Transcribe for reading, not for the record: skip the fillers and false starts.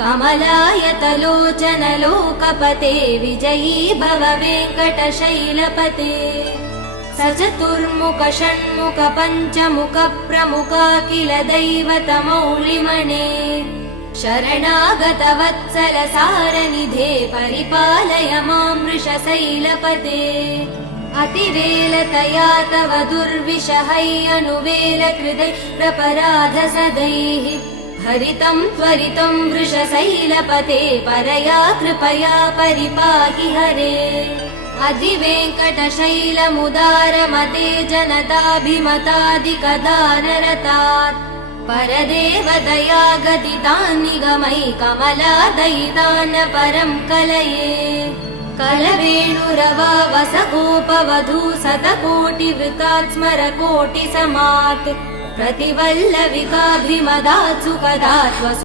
कमलायतलोचन लोकपते विजयी भव वेङ्कटशैलपते सचतुर्मुख षण्मुख पञ्चमुख प्रमुखाखिल दैवतमौलिमणे शरणागत वत्सल सारनिधे परिपालय मां वृषशैलपते अतिवेलतया तव दुर्विषहै अनुवेल कृदै प्रपराध सदैः हरितं त्वरितं वृषशैलपते परया कृपया परिपाहि हरे अधिवेङ्कटशैलमुदारमते जनताभिमतादिकदानरतात् परदेवदया गदितान् निगमै कमलादयितान् परं कलये कलवेणुरवा वसगोपवधू शतकोटिवृतात् स्मरकोटिसमात् प्रतिवल्लविकाभिमदात् सुखदात्